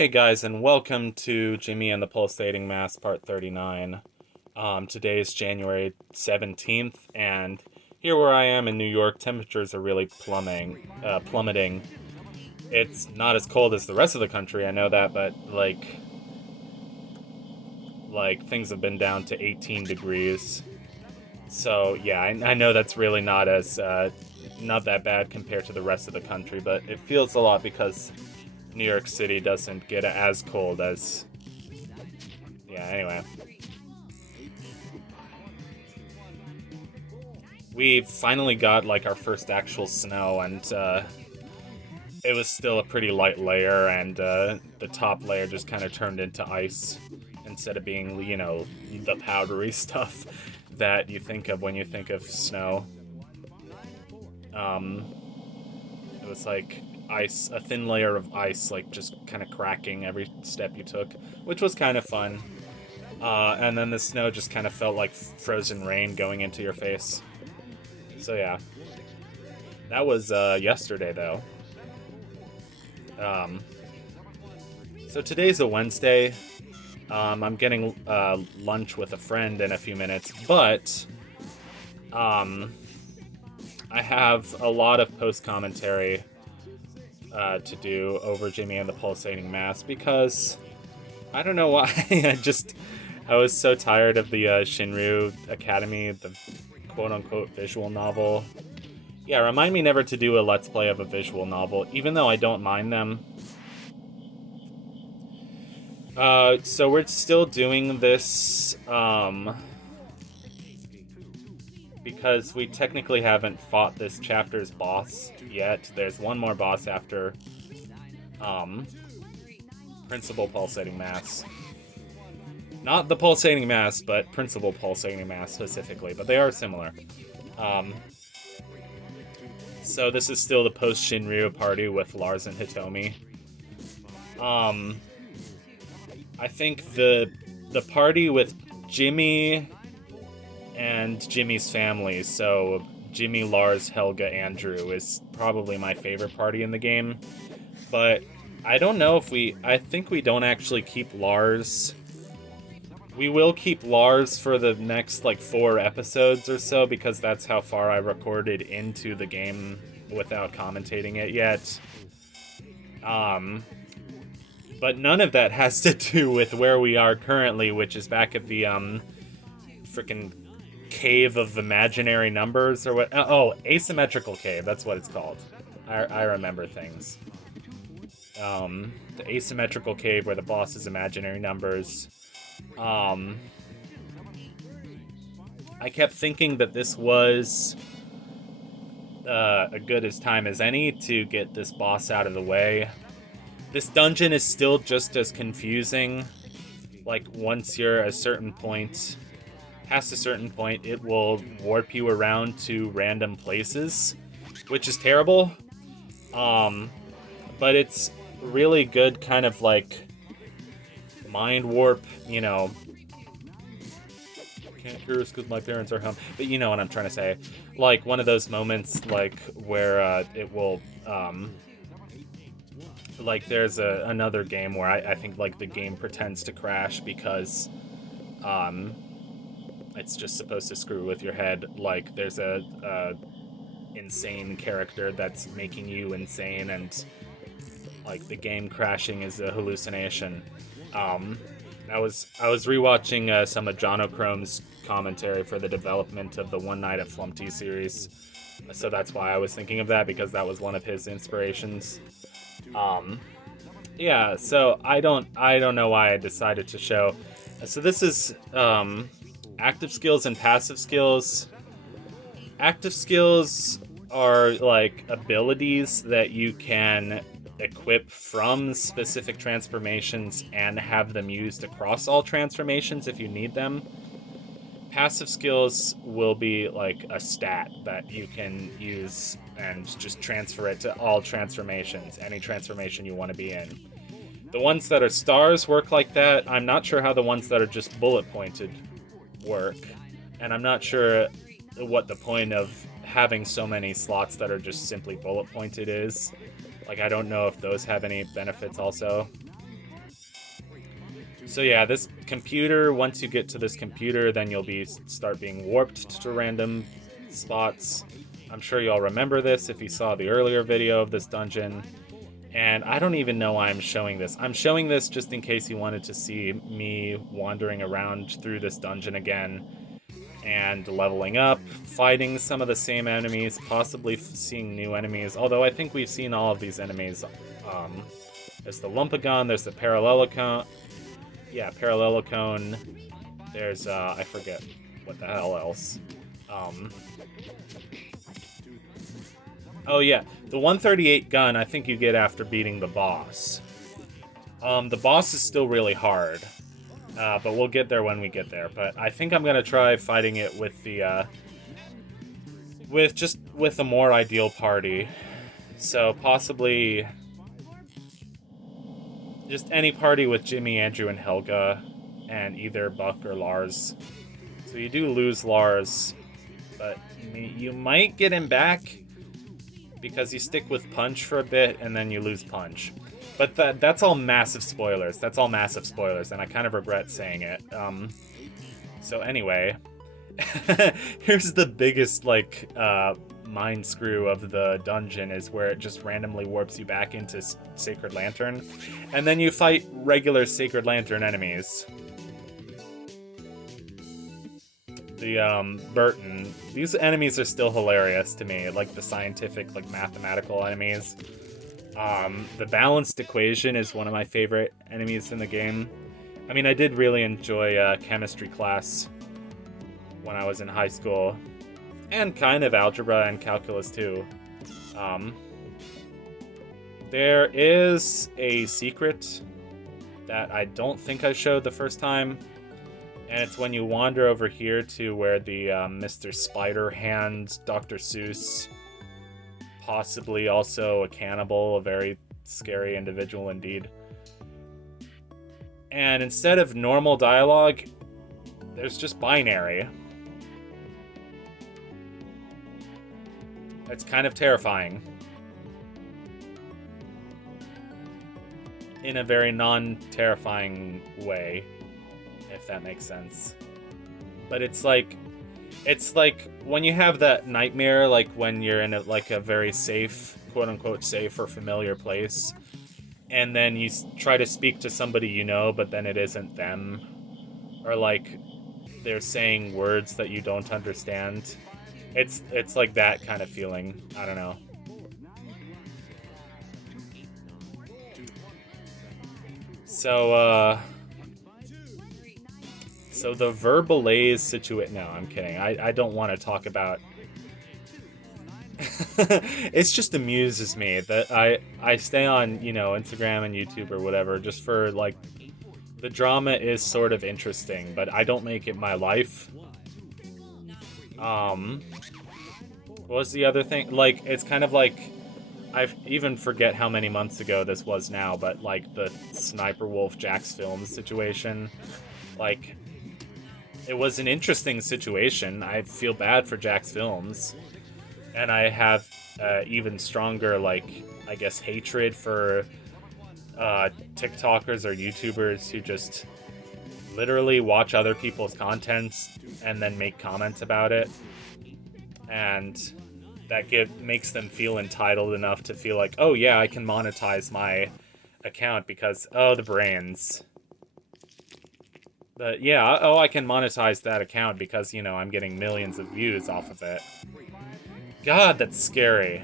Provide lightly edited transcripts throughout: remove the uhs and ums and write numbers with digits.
Hey guys, and welcome to Jimmy and the Pulsating Mass Part 39. Today is January 17th, and here where I am in New York, temperatures are really plummeting. It's not as cold as the rest of the country, I know that, but like things have been down to 18 degrees. So yeah, I know that's really not that bad compared to the rest of the country, but it feels a lot because New York City doesn't get as cold as. Yeah, anyway. We finally got like our first actual snow, and it was still a pretty light layer, and the top layer just kind of turned into ice instead of being, the powdery stuff that you think of when you think of snow. Um, it was like ice, a thin layer of ice, like just kind of cracking every step you took, which was kind of fun. And then the snow just kind of felt like frozen rain going into your face. So yeah, that was yesterday though. Um, so today's a Wednesday. I'm getting lunch with a friend in a few minutes, but um, I have a lot of post commentary to do over Jimmy and the Pulsating Mass because I don't know why. I was so tired of the Shinryu Academy, the quote unquote visual novel. Yeah, remind me never to do a let's play of a visual novel, even though I don't mind them. So we're still doing this, because we technically haven't fought this chapter's boss yet. There's one more boss after, um, Principal Pulsating Mass. Not the Pulsating Mass, but Principal Pulsating Mass specifically, but they are similar. Um, so this is still the post-Shinryu party with Lars and Hitomi. Um, I think the party with Jimmy and Jimmy's family, so Jimmy, Lars, Helga, Andrew, is probably my favorite party in the game. But I don't know if I think we don't actually keep Lars. We will keep Lars for the next like 4 episodes or so because that's how far I recorded into the game without commentating it yet. But none of that has to do with where we are currently, which is back at the freaking cave of imaginary numbers or what? Oh, asymmetrical cave. That's what it's called. I remember things. The asymmetrical cave where the boss is imaginary numbers. I kept thinking that this was a good as time as any to get this boss out of the way. This dungeon is still just as confusing. Like, once you're past a certain point, it will warp you around to random places, which is terrible. But it's really good kind of like mind warp, can't hear us because my parents are home. But you know what I'm trying to say. Like, one of those moments, like, where it will, like, there's another game where I think, like, the game pretends to crash because, it's just supposed to screw with your head. Like, there's a insane character that's making you insane, and, like, the game crashing is a hallucination. I was rewatching some of Jonochrome's commentary for the development of the One Night at Flumpty series, so that's why I was thinking of that, because that was one of his inspirations. Yeah, so I don't know why I decided to show. So this is active skills and passive skills. Active skills are like abilities that you can equip from specific transformations and have them used across all transformations if you need them. Passive skills will be like a stat that you can use and just transfer it to all transformations, any transformation you want to be in. The ones that are stars work like that. I'm not sure how the ones that are just bullet pointed work, and I'm not sure what the point of having so many slots that are just simply bullet pointed is. Like, I don't know if those have any benefits also. So yeah, this computer, once you get to this computer, then you'll start being warped to random spots. I'm sure y'all remember this if you saw the earlier video of this dungeon. And I don't even know why I'm showing this. I'm showing this just in case you wanted to see me wandering around through this dungeon again and leveling up, fighting some of the same enemies, possibly seeing new enemies. Although I think we've seen all of these enemies. There's the Lumpagon, there's the Parallelocone. Yeah, Parallelocone. There's, I forget what the hell else. Oh yeah, the 138 gun I think you get after beating the boss. The boss is still really hard, but we'll get there when we get there. But I think I'm gonna try fighting it with the, with a more ideal party. So possibly just any party with Jimmy, Andrew, and Helga, and either Buck or Lars. So you do lose Lars, but you might get him back because you stick with Punch for a bit and then you lose Punch. But that's all massive spoilers. That's all massive spoilers, and I kind of regret saying it. So anyway, here's the biggest, like, mind screw of the dungeon is where it just randomly warps you back into Sacred Lantern, and then you fight regular Sacred Lantern enemies. The Burton, these enemies are still hilarious to me, like the scientific, like mathematical enemies. The balanced equation is one of my favorite enemies in the game. I mean, I did really enjoy chemistry class when I was in high school, and kind of algebra and calculus too. There is a secret that I don't think I showed the first time, and it's when you wander over here to where the Mr. Spider-Hand, Dr. Seuss, possibly also a cannibal, a very scary individual indeed. And instead of normal dialogue, there's just binary. It's kind of terrifying. In a very non-terrifying way, if that makes sense. But it's like when you have that nightmare, like when you're in a very safe, quote-unquote safe or familiar place, and then you try to speak to somebody you know, but then it isn't them, or like they're saying words that you don't understand. It's like that kind of feeling. I don't know. So the Verbalaise situation. No, I'm kidding. I don't want to talk about. It just amuses me that I stay on, Instagram and YouTube or whatever just for, like, the drama is sort of interesting, but I don't make it my life. What was the other thing? Like, it's kind of like, I even forget how many months ago this was now, but like the Sniper Wolf Jax Films situation, like, it was an interesting situation. I feel bad for Jax Films, and I have even stronger, like, I guess, hatred for TikTokers or YouTubers who just literally watch other people's content and then make comments about it, and that makes them feel entitled enough to feel like, oh yeah, I can monetize my account because, oh, the brains. But yeah, oh, I can monetize that account because, I'm getting millions of views off of it. God, that's scary.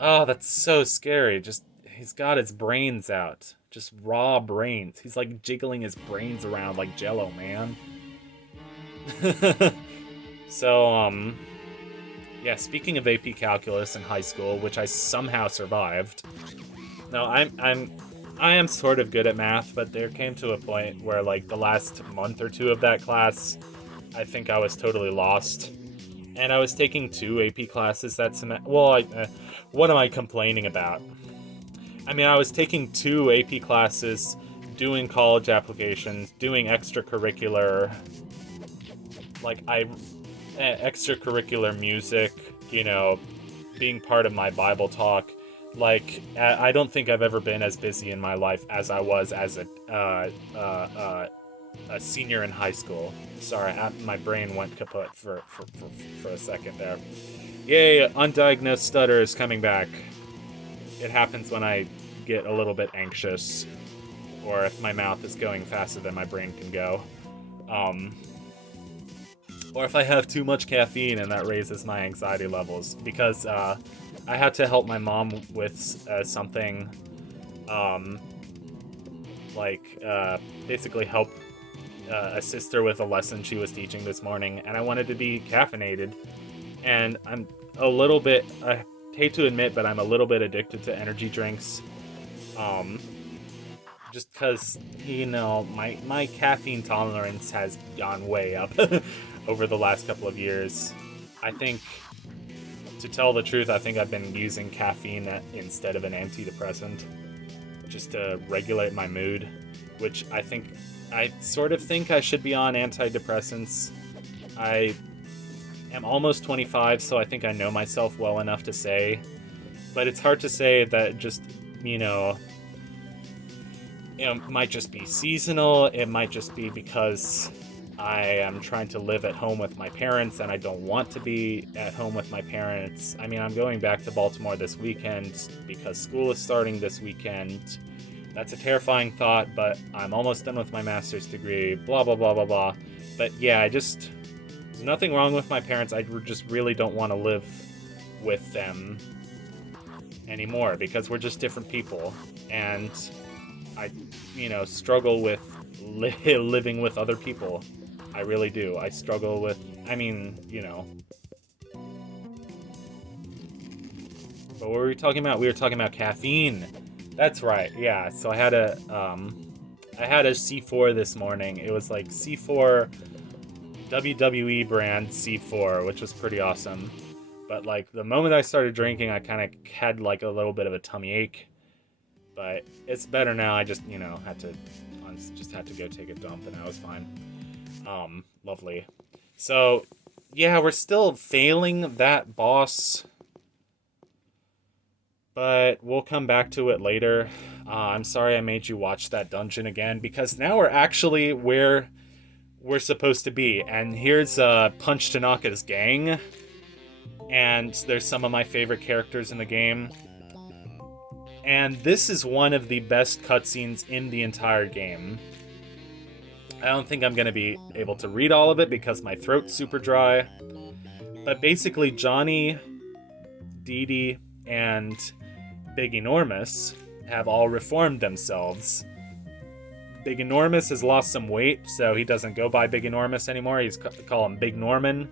Oh, that's so scary. Just, he's got his brains out. Just raw brains. He's like jiggling his brains around like Jello, man. So, yeah, speaking of AP Calculus in high school, which I somehow survived. No, I am sort of good at math, but there came to a point where, like, the last month or two of that class, I think I was totally lost. And I was taking 2 AP classes that semester. Well, what am I complaining about? I mean, I was taking 2 AP classes, doing college applications, doing extracurricular, like, extracurricular music, being part of my Bible talk, I don't think I've ever been as busy in my life as I was as a senior in high school. Sorry, my brain went kaput for a second there. Yay, undiagnosed stutter is coming back. It happens when I get a little bit anxious, or if my mouth is going faster than my brain can go. Or if I have too much caffeine and that raises my anxiety levels. Because I had to help my mom with something, basically help assist her with a lesson she was teaching this morning, and I wanted to be caffeinated. And I'm a little bit, I hate to admit, but I'm a little bit addicted to energy drinks. Just because, my caffeine tolerance has gone way up over the last couple of years. I think, to tell the truth, I think I've been using caffeine instead of an antidepressant just to regulate my mood, which I sort of think I should be on antidepressants. I am almost 25, so I think I know myself well enough to say, but it's hard to say that just, it might just be seasonal. It might just be because I am trying to live at home with my parents and I don't want to be at home with my parents. I mean, I'm going back to Baltimore this weekend because school is starting this weekend. That's a terrifying thought, but I'm almost done with my master's degree, blah, blah, blah, blah, blah. But yeah, there's nothing wrong with my parents. I just really don't want to live with them anymore because we're just different people. And I, struggle with living with other people. I really do. I struggle with, But what were we talking about? We were talking about caffeine. That's right. Yeah. So I had a C4 this morning. It was like C4 WWE brand C4, which was pretty awesome. But like the moment I started drinking, I kind of had like a little bit of a tummy ache. But it's better now. I just, had to go take a dump and I was fine. Lovely. So, yeah, we're still failing that boss, but we'll come back to it later. I'm sorry I made you watch that dungeon again, because now we're actually where we're supposed to be. And here's Punch Tanaka's gang, and there's some of my favorite characters in the game. And this is one of the best cutscenes in the entire game. I don't think I'm going to be able to read all of it because my throat's super dry. But basically, Johnny, Dee Dee, and Big Enormous have all reformed themselves. Big Enormous has lost some weight, so he doesn't go by Big Enormous anymore. He's call him Big Norman.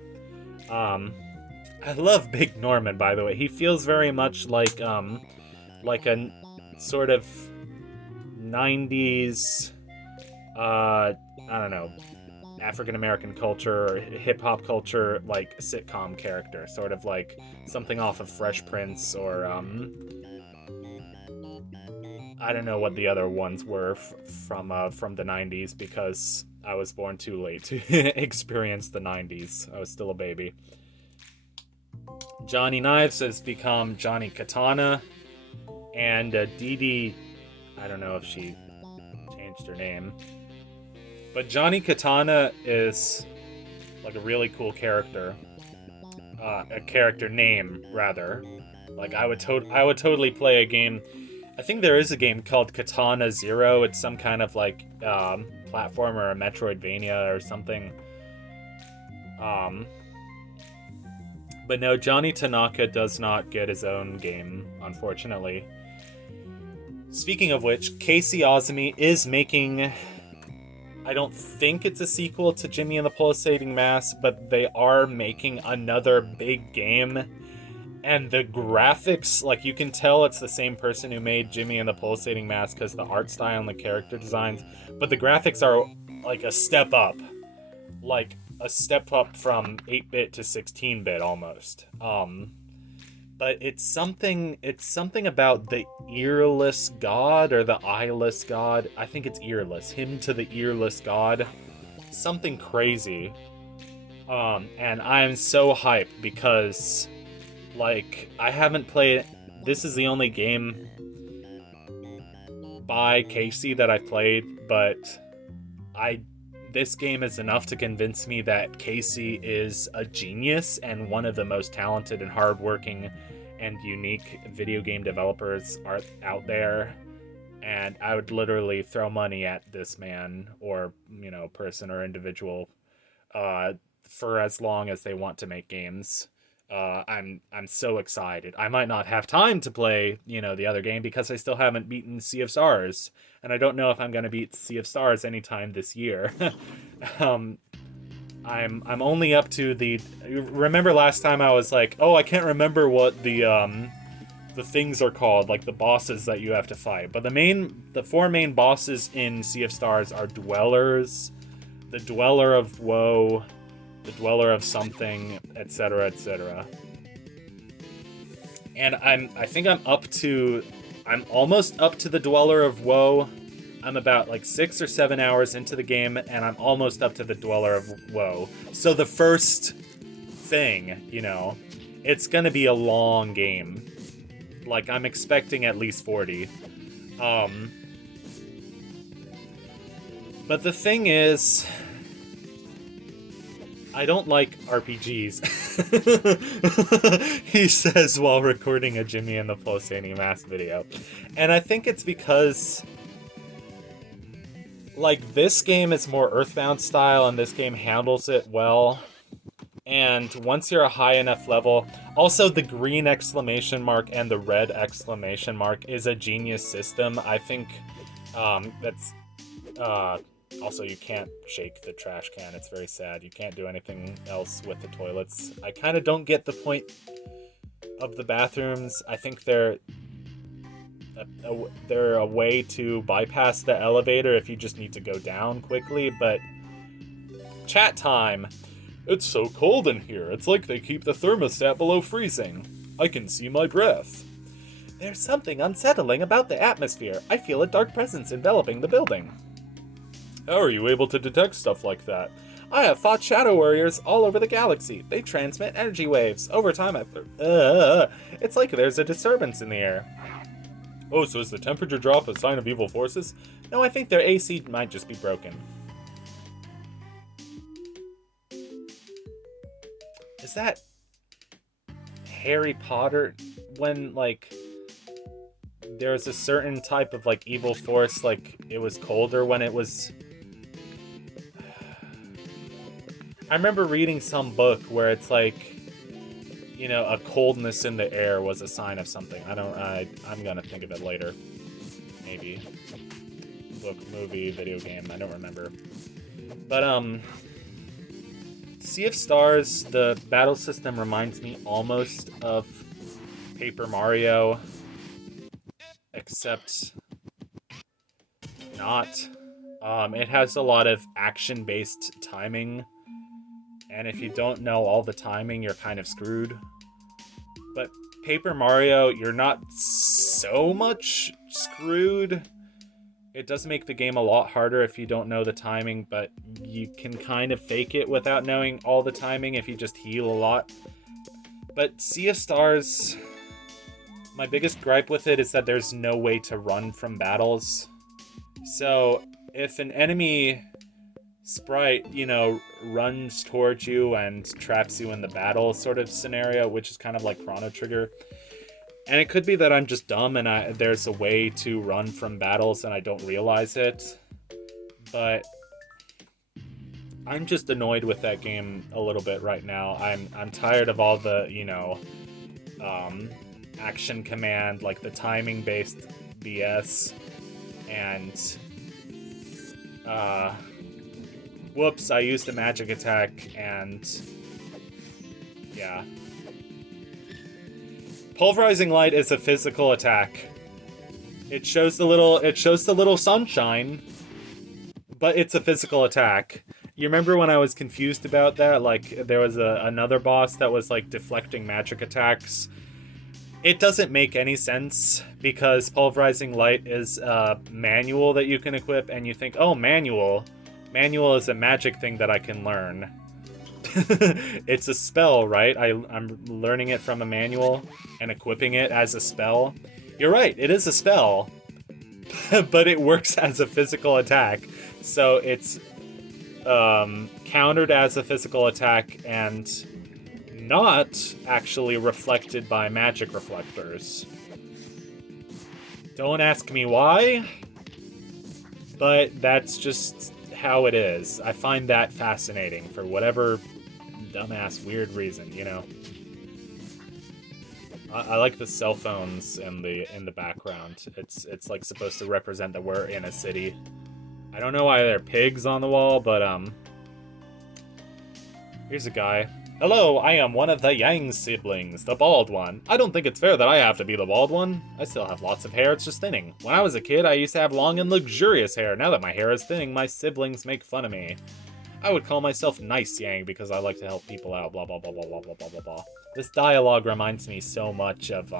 I love Big Norman, by the way. He feels very much like a sort of 90s, I don't know, African-American culture or hip-hop culture, like sitcom character. Sort of like something off of Fresh Prince or, I don't know what the other ones were from the 90s because I was born too late to experience the 90s. I was still a baby. Johnny Knives has become Johnny Katana. And Dee Dee, I don't know if she changed her name. But Johnny Katana is like a really cool character. A character name, rather. Like I would totally play a game. I think there is a game called Katana Zero. It's some kind of like platformer or Metroidvania or something. But no, Johnny Tanaka does not get his own game, unfortunately. Speaking of which, Casey Ozumi is making... I don't think it's a sequel to Jimmy and the Pulsating Mass, but they are making another big game. And the graphics, like, you can tell it's the same person who made Jimmy and the Pulsating Mass because the art style and the character designs. But the graphics are, like, a step up. Like, a step up from 8-bit to 16-bit, almost. But it's something about the earless god or the eyeless god. I think it's earless. Him to the earless god. Something crazy. And I'm so hyped because, like, I haven't played this is the only game by Casey that I've played, but this game is enough to convince me that Casey is a genius and one of the most talented and hardworking and unique video game developers out there. And I would literally throw money at this man or, person or individual for as long as they want to make games. I'm so excited. I might not have time to play, the other game because I still haven't beaten Sea of Stars, and I don't know if I'm going to beat Sea of Stars anytime this year. I'm only up to the. Remember last time I was like, oh, I can't remember what the things are called, like the bosses that you have to fight. But the 4 main bosses in Sea of Stars are Dwellers, the Dweller of Woe, the Dweller of something, etc., etc. And I think I'm almost up to the Dweller of Woe. I'm about like 6 or 7 hours into the game, and I'm almost up to the Dweller of Woe. So the first thing, it's gonna be a long game. Like, I'm expecting at least 40. But the thing is, I don't like RPGs. He says while recording a Jimmy and the Pulsating Mask video. And I think it's because, like, this game is more Earthbound style, and this game handles it well. And once you're a high enough level, also the green exclamation mark and the red exclamation mark is a genius system. I think that's also, you can't shake the trash can. It's very sad. You can't do anything else with the toilets. I kind of don't get the point of the bathrooms. I think they're a way to bypass the elevator if you just need to go down quickly, but chat time. It's so cold in here. It's like they keep the thermostat below freezing. I can see my breath. There's something unsettling about the atmosphere. I feel a dark presence enveloping the building. How are you able to detect stuff like that? I have fought shadow warriors all over the galaxy. They transmit energy waves. Over time, it's like there's a disturbance in the air. Oh, so is the temperature drop a sign of evil forces? No, I think their AC might just be broken. Is that Harry Potter? When, like, there's a certain type of, like, evil force, like, it was colder when it was... I remember reading some book where it's like, a coldness in the air was a sign of something. I'm gonna think of it later. Maybe. Book, movie, video game, I don't remember. But, Sea of Stars, the battle system reminds me almost of Paper Mario, except not. It has a lot of action-based timing, and if you don't know all the timing, you're kind of screwed. But Paper Mario, you're not so much screwed. It does make the game a lot harder if you don't know the timing, but you can kind of fake it without knowing all the timing if you just heal a lot. But Sea of Stars, my biggest gripe with it is that there's no way to run from battles. So if an enemy sprite, runs towards you and traps you in the battle sort of scenario, which is kind of like Chrono Trigger, and it could be that I'm just dumb and there's a way to run from battles and I don't realize it. But I'm just annoyed with that game a little bit right now. I'm tired of all the, action command, like the timing-based BS. And, whoops, I used a magic attack and, yeah. Pulverizing Light is a physical attack. It shows the little sunshine, but it's a physical attack. You remember when I was confused about that? Like, there was another boss that was, like, deflecting magic attacks. It doesn't make any sense, because Pulverizing Light is a manual that you can equip, and you think, oh, manual. Manual is a magic thing that I can learn. It's a spell, right? I'm learning it from a manual and equipping it as a spell. You're right, it is a spell, but it works as a physical attack. So it's countered as a physical attack and not actually reflected by magic reflectors. Don't ask me why, but that's just how it is. I find that fascinating for whatever dumbass weird reason, you know. I like the cell phones in the background. It's like supposed to represent that we're in a city. I don't know why there are pigs on the wall, but here's a guy. Hello, I am one of the Yang siblings, the bald one. I don't think it's fair that I have to be the bald one. I still have lots of hair, it's just thinning. When I was a kid, I used to have long and luxurious hair. Now that my hair is thinning, my siblings make fun of me. I would call myself Nice Yang because I like to help people out, blah blah blah blah blah blah blah blah blah. This dialogue reminds me so much of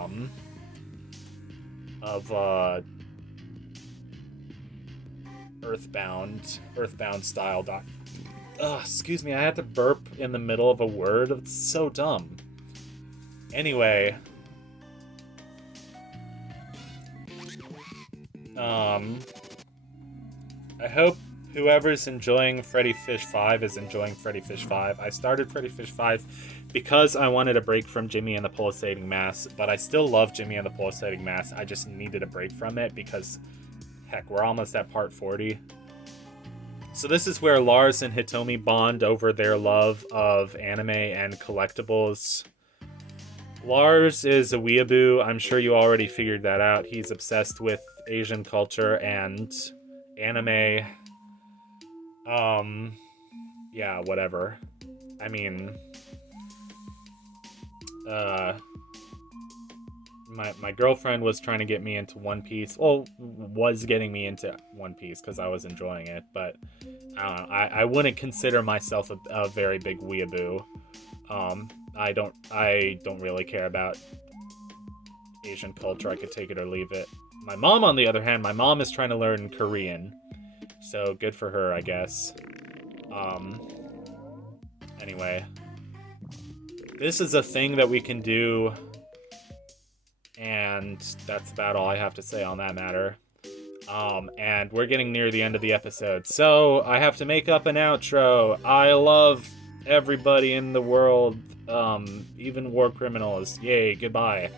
Earthbound style Ugh, excuse me, I had to burp in the middle of a word. It's so dumb. Anyway. I hope whoever's enjoying Freddy Fish 5 is enjoying Freddy Fish 5. I started Freddy Fish 5 because I wanted a break from Jimmy and the Pulsating Mass, but I still love Jimmy and the Pulsating Mass. I just needed a break from it because, heck, we're almost at part 40. So this is where Lars and Hitomi bond over their love of anime and collectibles. Lars is a weeaboo. I'm sure you already figured that out. He's obsessed with Asian culture and anime. Yeah, whatever. I mean, my girlfriend was trying to get me into One Piece. Well, was getting me into One Piece because I was enjoying it, but I wouldn't consider myself a very big weeaboo. I don't really care about Asian culture. I could take it or leave it. My mom, on the other hand, my mom is trying to learn Korean, so good for her, I guess. Anyway, this is a thing that we can do. And that's about all I have to say on that matter. And we're getting near the end of the episode, so I have to make up an outro. I love everybody in the world, even war criminals. Yay, goodbye.